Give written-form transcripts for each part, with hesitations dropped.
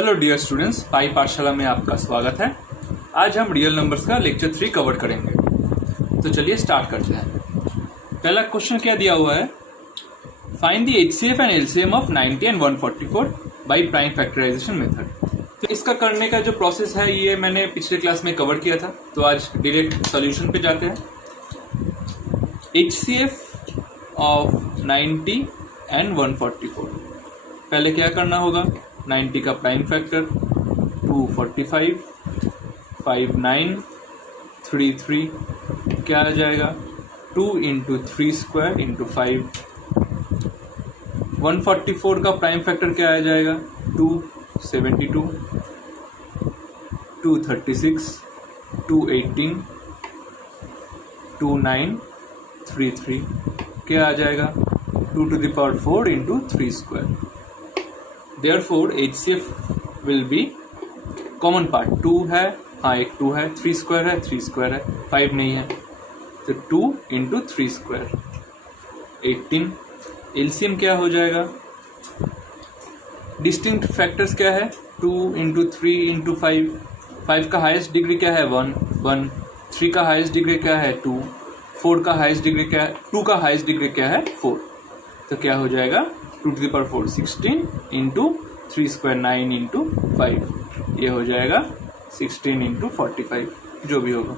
Hello dear students, पाई पाठशाला में आपका स्वागत है। आज हम रियल नंबर्स का लेक्चर 3 कवर करेंगे। तो चलिए स्टार्ट करते हैं। पहला क्वेश्चन क्या दिया हुआ है, find the HCF and LCM of 90 and 144 by prime factorization method. तो इसका करने का जो प्रोसेस है ये मैंने पिछले क्लास में कवर किया था, तो आज डायरेक्ट सॉल्यूशन पे जाते हैं। एचसीएफ ऑफ 90 एंड 144, पहले क्या करना होगा, 90 का प्राइम फैक्टर 245, 59, 33 क्या आ जाएगा 2 इंटू 3 स्क्वायर इंटू 5। 144 का प्राइम फैक्टर क्या आ जाएगा 272, 236, 218, 2933 क्या आ जाएगा 2 to the power 4 into 3 square. Therefore HCF will be common part 2 है, हाँ एक 2 है, 3 स्क्वायर है, 3 स्क्वायर है, 5 नहीं है, तो 2 इंटू 3 स्क्वायर 18। एलसीएम क्या हो जाएगा, डिस्टिंक्ट फैक्टर्स क्या है 2 इंटू 3 इंटू 5। 5 का हाईएस्ट डिग्री क्या है 1, 3 का हाईएस्ट डिग्री क्या है 2, 4 का हाईएस्ट डिग्री क्या है 2 का हाईएस्ट डिग्री क्या है 4। तो क्या हो जाएगा 2 to the power 4 16 into 3 square 9 into 5, ये हो जाएगा 16 इंटू 45, जो भी होगा।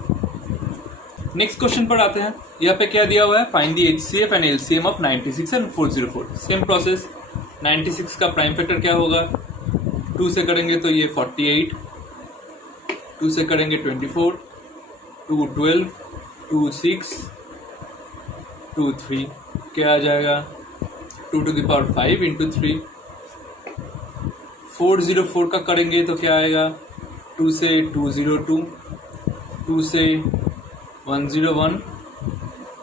नेक्स्ट क्वेश्चन पर आते हैं। यहाँ पे क्या दिया हुआ है, find the HCF and LCM of 96 and 404। Same process, 96 का प्राइम फैक्टर क्या होगा, 2 से करेंगे तो ये 48, 2 से करेंगे 24, 2 12, 2 6, 2 3 क्या आ जाएगा 2 to the power 5 इंटू 3। 404 का करेंगे तो क्या आएगा 2 से 202, 2 से 101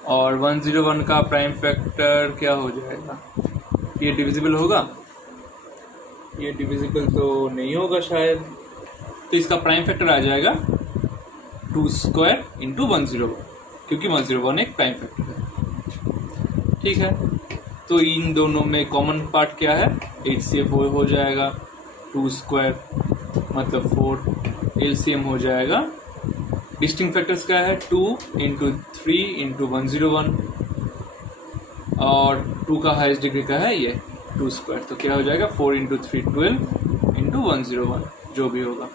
और 101 का प्राइम फैक्टर क्या हो जाएगा, ये डिविजिबल होगा, ये डिविजिबल तो नहीं होगा शायद, तो इसका प्राइम फैक्टर आ जाएगा 2 स्क्वायर इंटू 101, क्योंकि 101 एक प्राइम फैक्टर है। ठीक है, तो इन दोनों में कॉमन पार्ट क्या है, एचसीएफ हो जाएगा 2 स्क्वायर मतलब 4, एलसीएम हो जाएगा, डिस्टिंक्ट फैक्टर्स क्या है 2 इंटू 3 इंटू 101 और 2 का हाईएस्ट डिग्री का है ये 2 स्क्वायर, तो क्या हो जाएगा 4 इंटू 3 12 इंटू 101, जो भी होगा।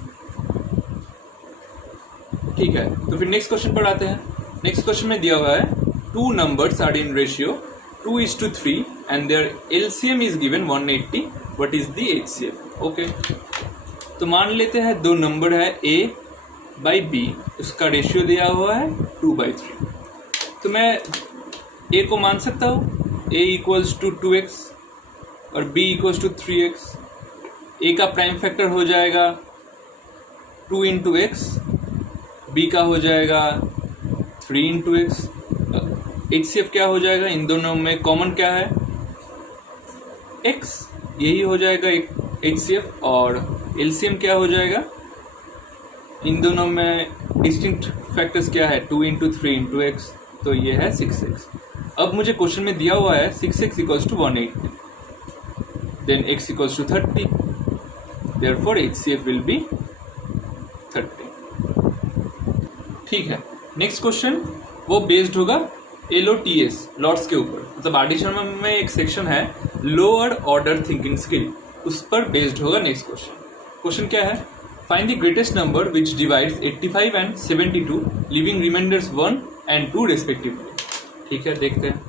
ठीक है, तो फिर नेक्स्ट क्वेश्चन पर आते हैं। नेक्स्ट क्वेश्चन में दिया हुआ है 2 numbers are in ratio 2:3 and their LCM is given 180. What is the HCF? Okay. तो मान लेते हैं 2 नंबर है A by B, उसका रेशियो दिया हुआ है 2/3। तो मैं A को मान सकता हूँ A इक्वल्स टू 2x और B equals to 3x। A का प्राइम फैक्टर हो जाएगा 2 इंटू एक्स, B का हो जाएगा 3 इंटू एक्स। एचसीएफ क्या हो जाएगा, इन दोनों में कॉमन क्या है x, यही हो जाएगा एचसीएफ, और एलसीएम क्या हो जाएगा, इन दोनों में डिस्टिंक्ट फैक्टर्स क्या है 2 इंटू 3 इंटू एक्स, तो ये है 6x। अब मुझे क्वेश्चन में दिया हुआ है 6x equals to 180, then x equals to 30, therefore HCF will be 30। ठीक है, नेक्स्ट क्वेश्चन वो बेस्ड होगा LOTS लॉट्स के ऊपर, मतलब आर्टिशन में एक सेक्शन है लोअर ऑर्डर थिंकिंग स्किल, उस पर बेस्ड होगा नेक्स्ट क्वेश्चन। क्वेश्चन क्या है, find the greatest number which divides 85 and 72 leaving remainders 1 and 2 respectively. ठीक है, देखते हैं।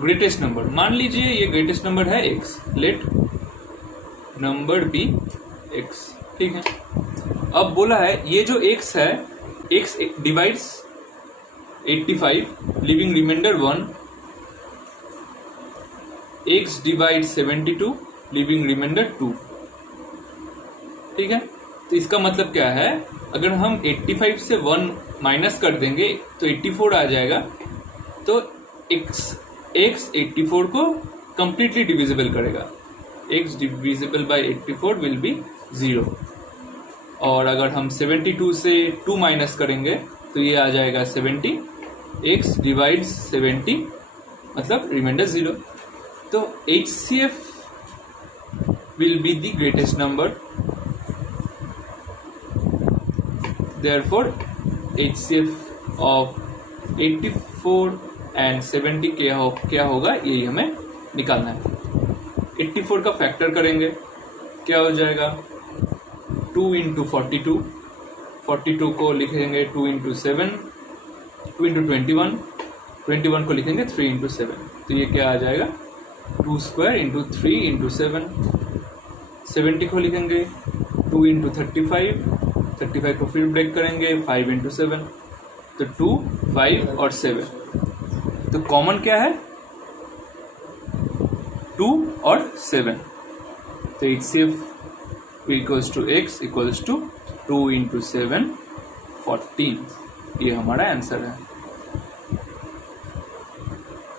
ग्रेटेस्ट नंबर, मान लीजिए ये ग्रेटेस्ट नंबर है x, let number be x। ठीक है, अब बोला है ये जो x है, x divides 85 leaving remainder 1, x divide 72 leaving remainder 2। ठीक है, तो इसका मतलब क्या है, अगर हम 85 से 1 माइनस कर देंगे तो 84 आ जाएगा, तो x 84 को कंप्लीटली डिविजिबल करेगा, x divisible by 84 will be 0। और अगर हम 72 से 2 माइनस करेंगे तो ये आ जाएगा 70, x डिवाइड्स 70 मतलब रिमाइंडर 0। तो HCF will be the greatest number therefore HCF of 84 and 70 क्या होगा, यही हमें निकालना है। 84 का फैक्टर करेंगे, क्या हो जाएगा 2 इंटू 42, 42 को लिखेंगे 2 इंटू 7, 2 इंटू 21, 21 को लिखेंगे 3 इंटू 7, तो ये क्या आ जाएगा 2 स्क्वायर इंटू 3 इंटू 7। 70 को लिखेंगे 2 इंटू 35, 35 को फिर ब्रेक करेंगे 5 इंटू 7, तो 2, 5 और 7, तो कॉमन क्या है 2 और 7, तो HCF equals to x equals to 2 into 7 14, ये हमारा आंसर है।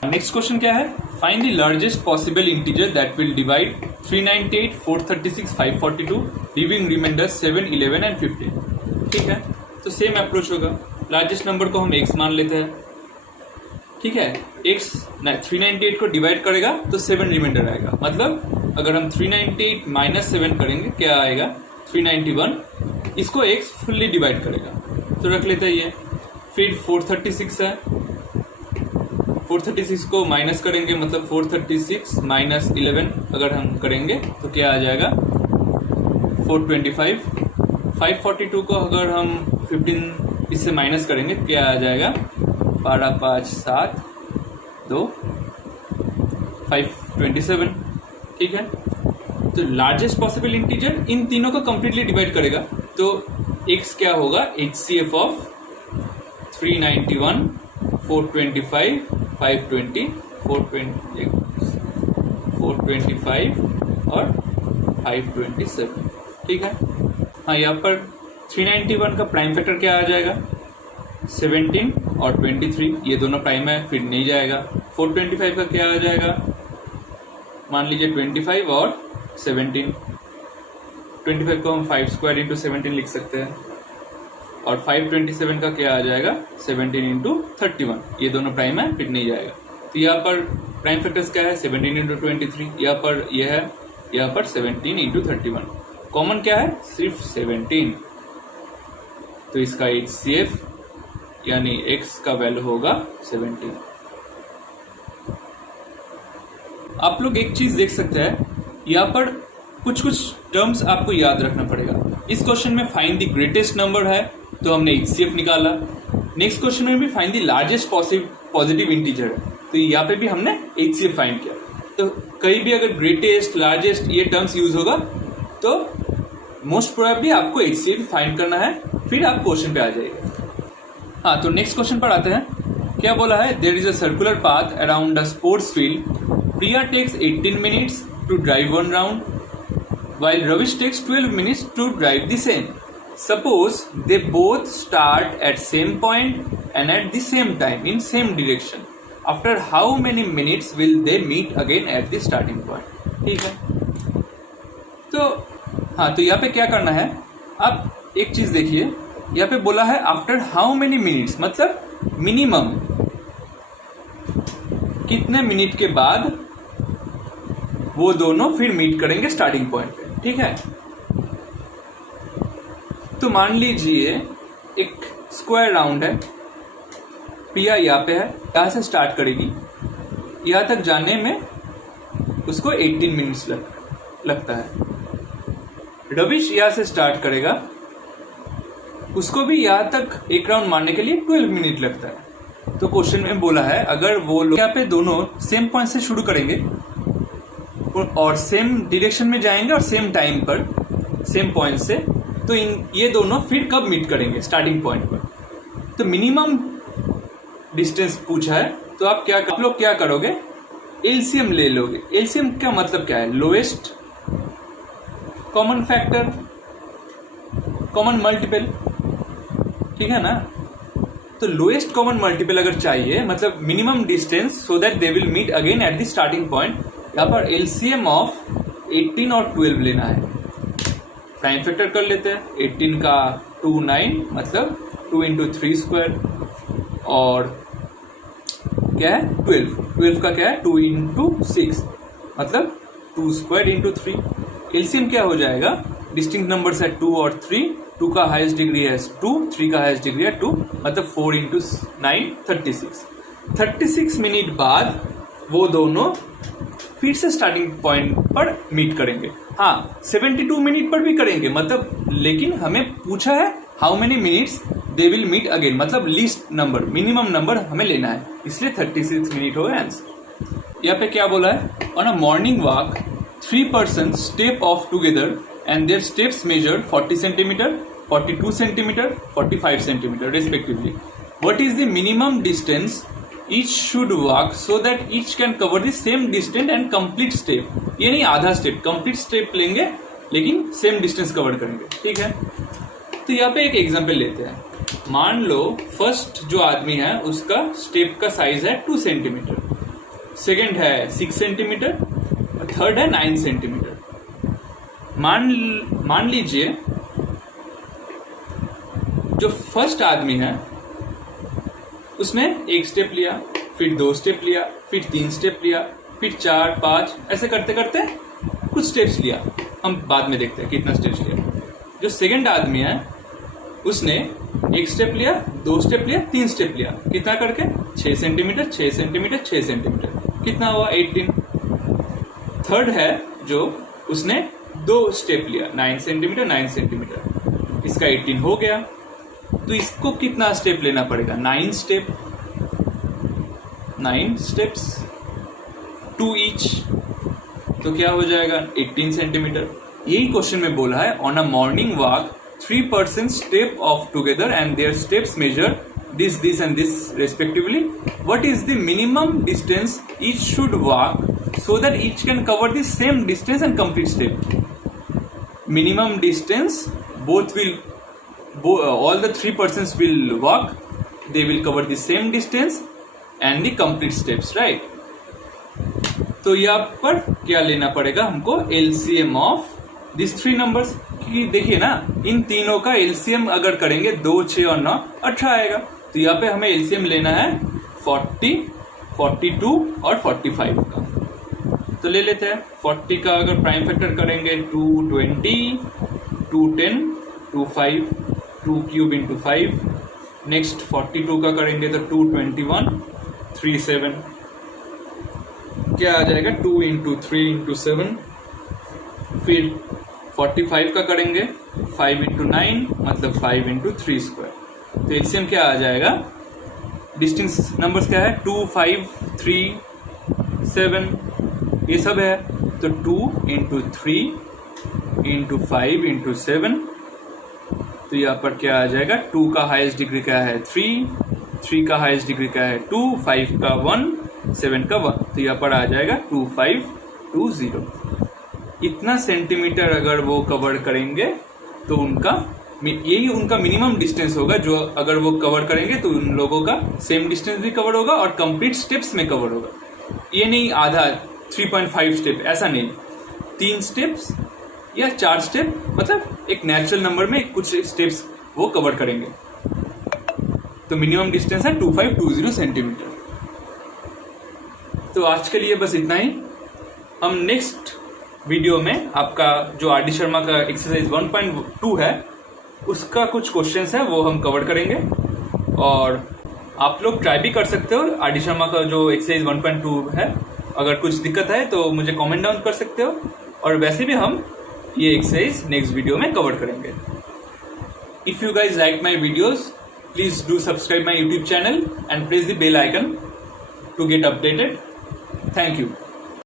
नेक्स्ट क्वेश्चन क्या है, find the largest possible integer that will divide 398, 436, 542 leaving remainder 7, 11 and 15। ठीक है, तो सेम अप्रोच होगा, लार्जेस्ट नंबर को हम x मान लेते हैं। ठीक है, x 398 को डिवाइड करेगा तो 7 रिमाइंडर आएगा, मतलब अगर हम 398 माइनस 7 करेंगे क्या आएगा 391, इसको x फुल्ली डिवाइड करेगा तो रख लेते हैं ये। फिर 436 है, 436 को माइनस करेंगे, मतलब 436 माइनस 11 अगर हम करेंगे तो क्या आ जाएगा 425। 542 को अगर हम 15 इससे माइनस करेंगे क्या आ जाएगा 12, 5, 7, 2, 527। ठीक है, तो लार्जेस्ट पॉसिबल इंटीजर इन तीनों को कंप्लीटली डिवाइड करेगा, तो x क्या होगा HCF ऑफ 391, 425, 520, 425 और 527। ठीक है, हाँ यहाँ पर 391 का प्राइम फैक्टर क्या आ जाएगा 17 और 23, ये दोनों प्राइम है फिर नहीं जाएगा। 425 का क्या आ जाएगा, मान लीजिए 25 और 17, 25 को हम 5 स्क्वायर इंटू 17 लिख सकते हैं, और 527 का क्या आ जाएगा 17 इंटू 31, ये दोनों प्राइम है फिर नहीं जाएगा। तो यहाँ पर प्राइम फैक्टर्स क्या है 17 इंटू 23, यहाँ पर यह है, यहाँ पर 17 इंटू 31, कॉमन क्या है सिर्फ 17, तो इसका HCF यानी x का वैल्यू होगा 17। आप लोग एक चीज देख सकते हैं, यहाँ पर कुछ टर्म्स आपको याद रखना पड़ेगा। इस क्वेश्चन में फाइंड द ग्रेटेस्ट नंबर है तो हमने HCF निकाला। नेक्स्ट क्वेश्चन में भी find the largest positive integer है, तो यहाँ पे भी हमने HCF फाइंड किया। तो कहीं भी अगर ग्रेटेस्ट, लार्जेस्ट ये टर्म्स यूज होगा तो मोस्ट प्रोबेबली आपको HCF फाइंड करना है, फिर आप क्वेश्चन पे आ जाइए। हाँ, तो नेक्स्ट क्वेश्चन पर आते हैं। क्या बोला है, there is a circular path around a sports field, Priya takes 18 minutes to drive 1 round while Ravish takes 12 minutes to drive the same. Suppose they both start at same point and at the same time in same direction. After how many minutes will they meet again at the starting point? ठीक है, तो हाँ, तो यहाँ पे क्या करना है, आप एक चीज देखिए, यहाँ पे बोला है आफ्टर हाउ मेनी मिनट्स, मतलब मिनिमम कितने मिनट के बाद वो दोनों फिर मीट करेंगे स्टार्टिंग पॉइंट पे। ठीक है, तो मान लीजिए एक स्क्वायर राउंड है, प्रिया यहाँ पे है, यहाँ से स्टार्ट करेगी, यहाँ तक जाने में उसको 18 मिनट्स लगता है। रविश यहाँ से स्टार्ट करेगा, उसको भी यहाँ तक एक राउंड मारने के लिए 12 मिनट लगता है। तो क्वेश्चन में बोला है अगर वो लोग यहाँ पे दोनों सेम पॉइंट से शुरू करेंगे और सेम डायरेक्शन में जाएंगे और सेम टाइम पर सेम पॉइंट से, तो ये दोनों फिर कब मीट करेंगे स्टार्टिंग पॉइंट पर। तो मिनिमम डिस्टेंस पूछा है, तो आप लोग क्या करोगे, एलसीएम ले लोगे। एलसीएम का मतलब क्या है, lowest common factor, common multiple, ठीक है ना। तो लोएस्ट कॉमन मल्टीपल अगर चाहिए, मतलब minimum distance so that they will meet again at the starting point, यहाँ पर एलसीएम ऑफ 18 और 12 लेना है। प्राइम फैक्टर कर लेते हैं, 18 का 2 9, मतलब 2 इंटू 3 स्क्वायर, और क्या है 12 का क्या है 2 इंटू 6, मतलब 2 स्क्वायर इंटू 3। एलसीएम क्या हो जाएगा, डिस्टिंक्ट नंबर्स है 2 और 3, 2 का हाईएस्ट डिग्री है 2, 3 का हाईएस्ट डिग्री है 2, मतलब 4 इंटू 9 36। 36 मिनट बाद वो दोनों फिर से स्टार्टिंग पॉइंट पर मीट करेंगे। हाँ, 72 मिनट पर भी करेंगे, मतलब लेकिन हमें पूछा है how many minutes they will meet again, मतलब लीस्ट नंबर, मिनिमम नंबर हमें लेना है, इसलिए 36 मिनट होगा आंसर। यहाँ पे क्या बोला है, on a morning walk 3 person step off together and their steps measure 40 centimetre, 42 centimetre, 45 centimetre respectively. What is the minimum distance each should walk so that each can cover the same distance and complete step? ये नहीं आधा step, complete step लेंगे लेकिन same distance cover करेंगे, ठीक है। तो यहाँ पे एक एग्जांपल लेते हैं। मान लो फर्स्ट जो आदमी है उसका स्टेप का साइज है 2 सेंटीमीटर, सेकेंड है 6 सेंटीमीटर और थर्ड है 9 सेंटीमीटर। मान लीजिए जो फर्स्ट आदमी है उसने एक स्टेप लिया, फिर 2 स्टेप लिया, फिर 3 स्टेप लिया, फिर 4, 5, ऐसे करते करते कुछ स्टेप्स लिया। हम बाद में देखते हैं कितना स्टेप्स लिया। जो सेकंड आदमी है उसने एक स्टेप लिया, 2 स्टेप लिया, 3 स्टेप लिया, कितना करके 6 सेंटीमीटर, 6 सेंटीमीटर, 6 सेंटीमीटर, कितना हुआ 18। थर्ड है जो उसने 2 स्टेप लिया, 9 सेंटीमीटर, 9 सेंटीमीटर, इसका 18 हो गया। तो इसको कितना स्टेप लेना पड़ेगा, 9 स्टेप, 9 स्टेप्स, 2 ईच, तो क्या हो जाएगा 18 सेंटीमीटर। यही क्वेश्चन में बोला है, on a morning walk 3 person step of together and their steps measure this and this respectively. What is the minimum distance each should walk so that each can cover the same distance and complete step. Minimum distance both will all the 3 persons will walk, they will cover the same distance and the complete steps, right? तो यहाँ पर क्या लेना पड़ेगा हमको, LCM of this 3 numbers. क्योंकि देखिए ना, इन तीनों का LCM अगर करेंगे 2, 6 और 9 18 आएगा। तो यहाँ पे हमें LCM लेना है 40, 42 और 45 का। तो ले लेते हैं 40 का अगर प्राइम फैक्टर करेंगे 220, 210, 25, 2 क्यूब इंटू 5। नेक्स्ट 42 का करेंगे तो 221, 37, क्या आ जाएगा 2 इंटू 3 इंटू 7। फिर 45 का करेंगे 5 इंटू 9 मतलब 5 इंटू 3 स्क्वायर। तो एलसीएम क्या आ जाएगा, डिस्टेंस नंबर्स क्या है 2, 5, 3, 7 ये सब है। तो 2 इंटू 3 इंटू 5 इंटू 7, तो यहाँ पर क्या आ जाएगा, 2 का हाईएस्ट डिग्री क्या है 3, 3 का हाईएस्ट डिग्री क्या है 2, 5 का 1, 7 का 1, तो यहाँ पर आ जाएगा 2520। इतना सेंटीमीटर अगर वो कवर करेंगे तो यही उनका मिनिमम डिस्टेंस होगा, जो अगर वो कवर करेंगे तो उन लोगों का सेम डिस्टेंस भी कवर होगा और कंप्लीट स्टेप्स में कवर होगा। ये नहीं आधा 3.5 स्टेप, ऐसा नहीं, 3 स्टेप्स या 4 स्टेप, मतलब एक नेचुरल नंबर में कुछ स्टेप्स वो कवर करेंगे। तो मिनिमम डिस्टेंस है 2520 सेंटीमीटर। तो आज के लिए बस इतना ही। हम नेक्स्ट वीडियो में आपका जो आर डी शर्मा का एक्सरसाइज 1.2 है उसका कुछ क्वेश्चंस है वो हम कवर करेंगे, और आप लोग ट्राई भी कर सकते हो आर डी शर्मा का जो एक्सरसाइज 1.2 है। अगर कुछ दिक्कत है तो मुझे कमेंट डाउन कर सकते हो, और वैसे भी हम ये एक्सरसाइज नेक्स्ट वीडियो में कवर करेंगे। If you guys like my videos, please do subscribe my YouTube channel and press the bell icon to get updated. Thank you.